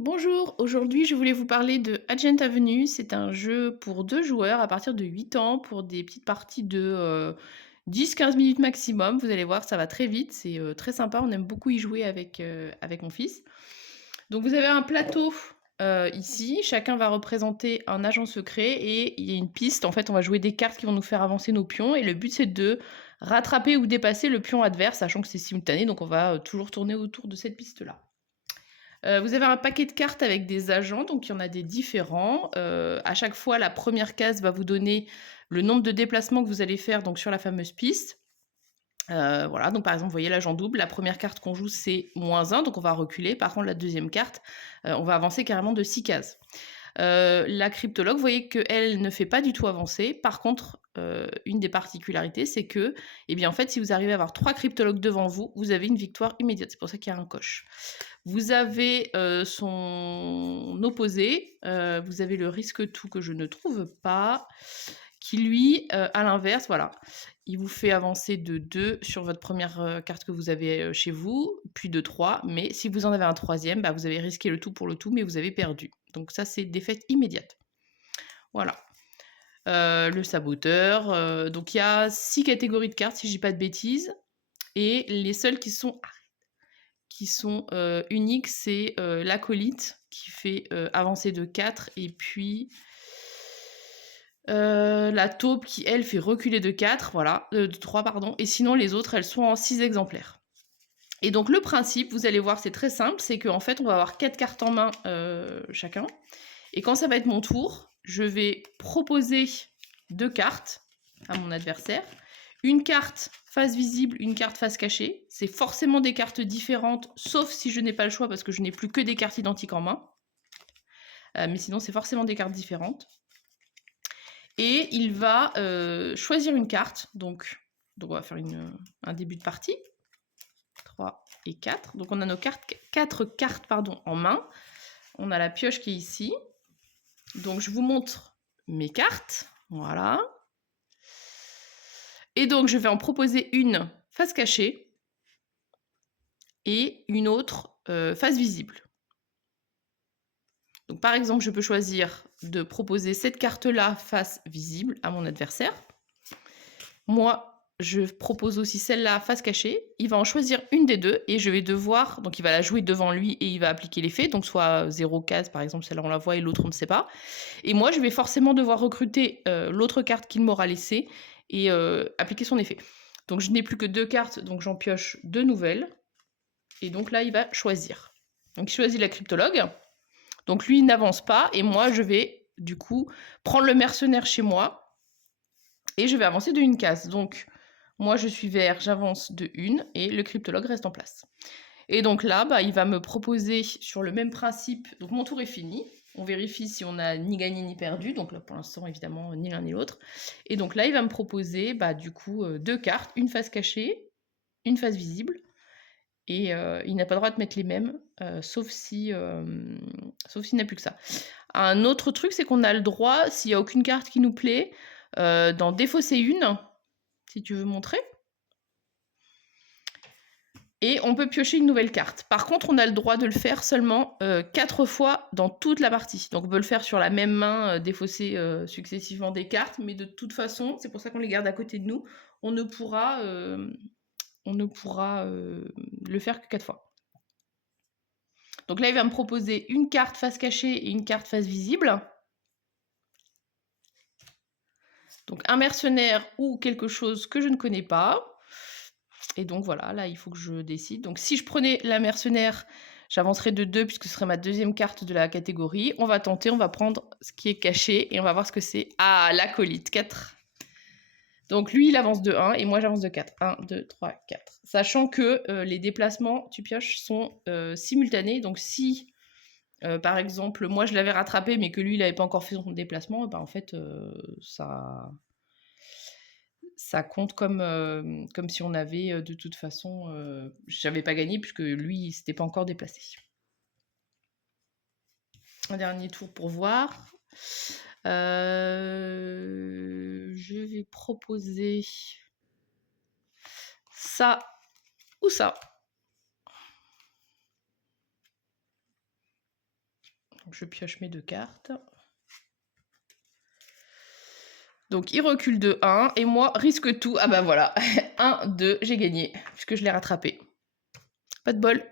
Bonjour, aujourd'hui je voulais vous parler de Agent Avenue. C'est un jeu pour 2 joueurs à partir de 8 ans pour des petites parties de 10-15 minutes maximum. Vous allez voir, ça va très vite, c'est très sympa. On aime beaucoup y jouer avec mon fils. Donc vous avez un plateau ici, chacun va représenter un agent secret et il y a une piste. En fait, on va jouer des cartes qui vont nous faire avancer nos pions et le but c'est de rattraper ou dépasser le pion adverse, sachant que c'est simultané, donc on va toujours tourner autour de cette piste-là. Vous avez un paquet de cartes avec des agents, donc il y en a des différents. À chaque fois, la première case va vous donner le nombre de déplacements que vous allez faire donc sur la fameuse piste. Voilà, donc par exemple, vous voyez l'agent double, la première carte qu'on joue, c'est -1, donc on va reculer. Par contre, la deuxième carte, on va avancer carrément de 6 cases. La cryptologue, vous voyez qu'elle ne fait pas du tout avancer. Par contre, une des particularités, c'est que, eh bien, en fait, si vous arrivez à avoir 3 cryptologues devant vous, vous avez une victoire immédiate. C'est pour ça qu'il y a un coche. Vous avez, son opposé, vous avez le risque tout que je ne trouve pas, qui lui, à l'inverse, voilà, il vous fait avancer de 2 sur votre première carte que vous avez, chez vous, puis de 3. Mais si vous en avez un troisième, bah, vous avez risqué le tout pour le tout, mais vous avez perdu. Donc ça, c'est défaite immédiate. Voilà. Le saboteur, donc il y a 6 catégories de cartes, si je dis pas de bêtises, et les seules qui sont uniques, c'est l'acolyte qui fait avancer de 4 et puis la taupe qui, elle, fait reculer de 4, voilà, de 3, pardon, et sinon les autres, elles sont en 6 exemplaires. Et donc le principe, vous allez voir, c'est très simple, c'est qu'en fait, on va avoir 4 cartes en main chacun, et quand ça va être mon tour, je vais proposer 2 cartes à mon adversaire. Une carte face visible, une carte face cachée. C'est forcément des cartes différentes, sauf si je n'ai pas le choix parce que je n'ai plus que des cartes identiques en main. Mais sinon, c'est forcément des cartes différentes. Et il va choisir une carte. Donc on va faire un début de partie. 3 et 4. Donc on a nos 4 cartes en main. On a la pioche qui est ici. Donc je vous montre mes cartes. Voilà. Et donc je vais en proposer une face cachée et une autre face visible. Donc par exemple, je peux choisir de proposer cette carte-là face visible à mon adversaire. Moi, je propose aussi celle-là face cachée. Il va en choisir une des deux et je vais devoir, donc il va la jouer devant lui et il va appliquer l'effet, donc soit 0 case par exemple, celle-là on la voit et l'autre on ne sait pas. Et moi, je vais forcément devoir recruter l'autre carte qu'il m'aura laissée et appliquer son effet. Donc je n'ai plus que 2 cartes, donc j'en pioche 2 nouvelles. Et donc là, il va choisir. Donc il choisit la cryptologue. Donc lui, il n'avance pas et moi, je vais du coup prendre le mercenaire chez moi et je vais avancer de une case. Donc moi, je suis vert, j'avance de une et le cryptologue reste en place. Et donc là, bah, il va me proposer sur le même principe. Donc mon tour est fini. On vérifie si on n'a ni gagné ni perdu. Donc là, pour l'instant, évidemment, ni l'un ni l'autre. Et donc là, il va me proposer bah, du coup 2 cartes, une face cachée, une face visible. Et il n'a pas le droit de mettre les mêmes, sauf s'il n'a plus que ça. Un autre truc, c'est qu'on a le droit, s'il n'y a aucune carte qui nous plaît, d'en défausser une, si tu veux montrer. Et on peut piocher une nouvelle carte. Par contre, on a le droit de le faire seulement 4 fois dans toute la partie. Donc on peut le faire sur la même main, défausser successivement des cartes, mais de toute façon, c'est pour ça qu'on les garde à côté de nous, on ne pourra le faire que 4 fois. Donc là, il va me proposer une carte face cachée et une carte face visible. Donc un mercenaire ou quelque chose que je ne connais pas. Et donc voilà, là, il faut que je décide. Donc si je prenais la mercenaire, j'avancerais de 2 puisque ce serait ma deuxième carte de la catégorie. On va tenter, on va prendre ce qui est caché et on va voir ce que c'est. Ah, l'acolyte, 4. Donc lui, il avance de 1 et moi, j'avance de 4. 1, 2, 3, 4. Sachant que les déplacements, tu pioches, sont simultanés. Donc si par exemple, moi je l'avais rattrapé, mais que lui il n'avait pas encore fait son déplacement, et ben en fait ça compte comme si on avait de toute façon, j'avais pas gagné puisque lui il s'était pas encore déplacé. Un dernier tour pour voir. Je vais proposer ça ou ça. Donc je pioche mes 2 cartes. Donc il recule de 1 et moi risque tout. Ah bah voilà, 1, 2, j'ai gagné puisque je l'ai rattrapé. Pas de bol.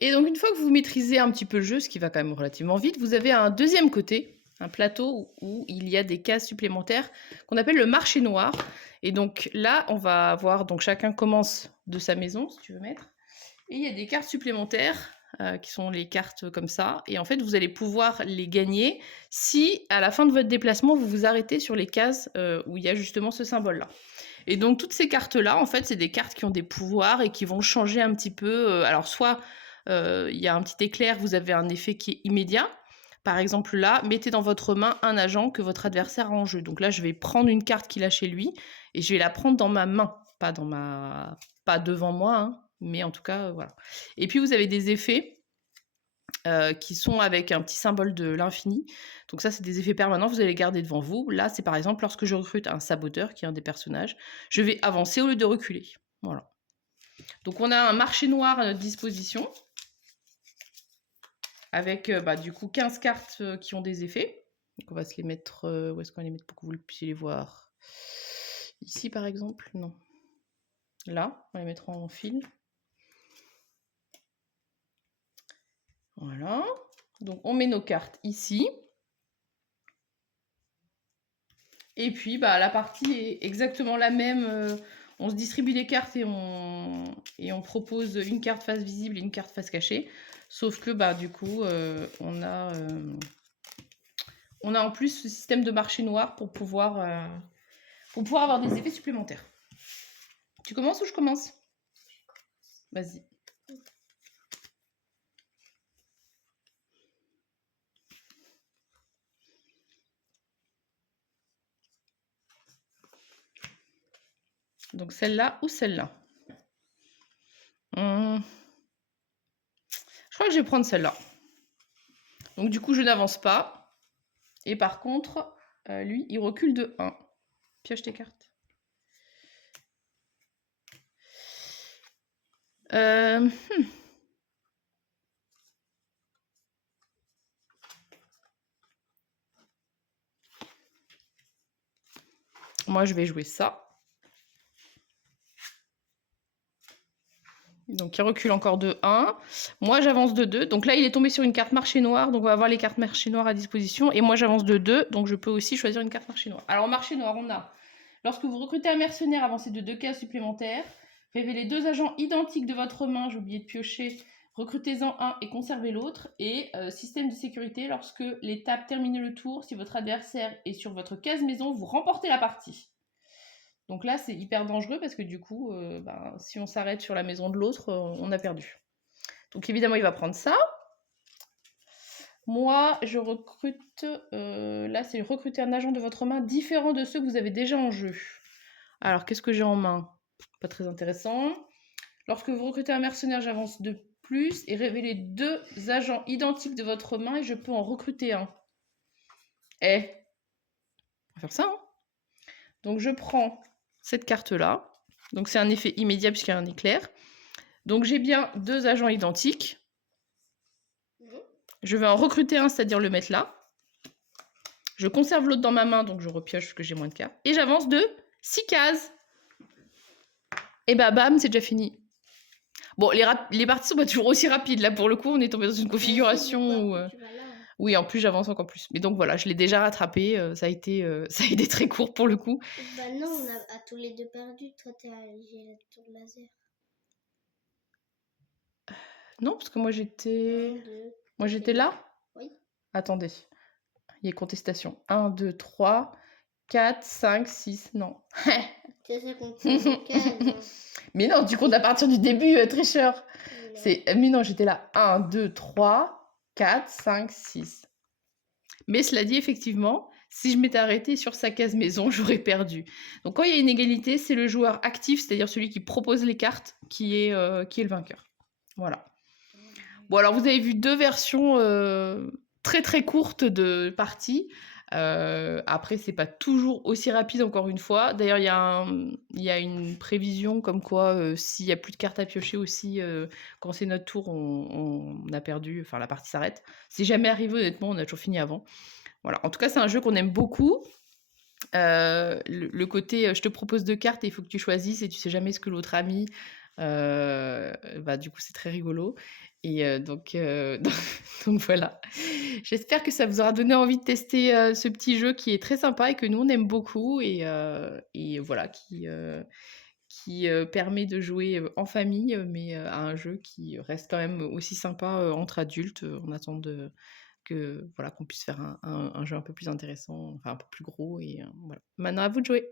Et donc une fois que vous maîtrisez un petit peu le jeu, ce qui va quand même relativement vite, vous avez un deuxième côté, un plateau où il y a des cases supplémentaires qu'on appelle le marché noir. Et donc là, on va voir, donc chacun commence de sa maison, si tu veux mettre. Et il y a des cartes supplémentaires qui sont les cartes comme ça. Et en fait, vous allez pouvoir les gagner si, à la fin de votre déplacement, vous vous arrêtez sur les cases où il y a justement ce symbole-là. Et donc, toutes ces cartes-là, en fait, c'est des cartes qui ont des pouvoirs et qui vont changer un petit peu. Alors, soit il y a un petit éclair, vous avez un effet qui est immédiat. Par exemple, là, mettez dans votre main un agent que votre adversaire a en jeu. Donc là, je vais prendre une carte qu'il a chez lui et je vais la prendre dans ma main, pas devant moi, hein, mais en tout cas, voilà. Et puis, vous avez des effets qui sont avec un petit symbole de l'infini. Donc ça, c'est des effets permanents, vous allez les garder devant vous. Là, c'est par exemple lorsque je recrute un saboteur, qui est un des personnages, je vais avancer au lieu de reculer. Voilà. Donc on a un marché noir à notre disposition, avec du coup 15 cartes qui ont des effets. Donc on va se les mettre, où est-ce qu'on va les mettre pour que vous puissiez les voir? Ici par exemple, non. Là, on va les mettre en fil. Voilà. Donc on met nos cartes ici. Et puis la partie est exactement la même. On se distribue des cartes et on propose une carte face visible et une carte face cachée. Sauf que du coup, on a en plus ce système de marché noir pour pouvoir avoir des effets supplémentaires. Tu commences ou je commence? Vas-y. Donc celle-là ou celle-là? Je crois que je vais prendre celle-là. Donc du coup, je n'avance pas. Et par contre, lui, il recule de 1. Pioche tes cartes. Moi, je vais jouer ça. Donc, il recule encore de 1. Moi, j'avance de 2. Donc là, il est tombé sur une carte marché noir. Donc, on va avoir les cartes marché noir à disposition. Et moi, j'avance de 2. Donc, je peux aussi choisir une carte marché noir. Alors, en marché noir, on a, lorsque vous recrutez un mercenaire, avancez de 2 cases supplémentaires. Révélez 2 agents identiques de votre main. J'ai oublié de piocher. Recrutez-en un et conservez l'autre. Et système de sécurité, lorsque l'étape termine le tour, si votre adversaire est sur votre case maison, vous remportez la partie. Donc là, c'est hyper dangereux parce que du coup, si on s'arrête sur la maison de l'autre, on a perdu. Donc évidemment, il va prendre ça. Moi, je recrute... là, c'est recruter un agent de votre main différent de ceux que vous avez déjà en jeu. Alors, qu'est-ce que j'ai en main? Pas très intéressant. Lorsque vous recrutez un mercenaire, j'avance de plus et révélez 2 agents identiques de votre main et je peux en recruter un. On va faire ça, hein. Donc, je prends cette carte-là. Donc, c'est un effet immédiat puisqu'il y a un éclair. Donc, j'ai bien 2 agents identiques. Je vais en recruter un, c'est-à-dire le mettre là. Je conserve l'autre dans ma main, donc je repioche parce que j'ai moins de cartes. Et j'avance de 6 cases. Et bam, c'est déjà fini. Bon, les parties sont pas toujours aussi rapides. Là, pour le coup, on est tombé dans une configuration où... Oui, en plus, j'avance encore plus. Mais donc voilà, je l'ai déjà rattrapé. Ça a été très court pour le coup. Bah non, on a tous les deux perdu. Toi, j'ai la tour laser. Non, parce que moi, j'étais... Moi, j'étais là? Oui. Attendez. Il y a contestation. 1, 2, 3, 4, 5, 6. Non. C'est ça qu'on compte. Mais non, tu comptes à partir du début, tricheur. Mais non, j'étais là. 1, 2, 3, 4, 5, 6. Mais cela dit, effectivement, si je m'étais arrêtée sur sa case maison, j'aurais perdu. Donc quand il y a une égalité, c'est le joueur actif, c'est-à-dire celui qui propose les cartes, qui est le vainqueur. Voilà. Bon, alors vous avez vu 2 versions très très courtes de parties. Après c'est pas toujours aussi rapide encore une fois. D'ailleurs il y a une prévision comme quoi, s'il y a plus de cartes à piocher aussi, quand c'est notre tour, on a perdu, enfin la partie s'arrête. C'est jamais arrivé honnêtement, on a toujours fini avant. Voilà, en tout cas c'est un jeu qu'on aime beaucoup. Le côté, je te propose 2 cartes et il faut que tu choisisses et tu sais jamais ce que l'autre a mis, bah, du coup, c'est très rigolo et donc voilà. J'espère que ça vous aura donné envie de tester, ce petit jeu qui est très sympa et que nous, on aime beaucoup et voilà, qui permet de jouer, en famille, mais à un jeu qui reste quand même aussi sympa, entre adultes, en attendant que voilà, qu'on puisse faire un jeu un peu plus intéressant, enfin un peu plus gros et voilà. Maintenant à vous de jouer.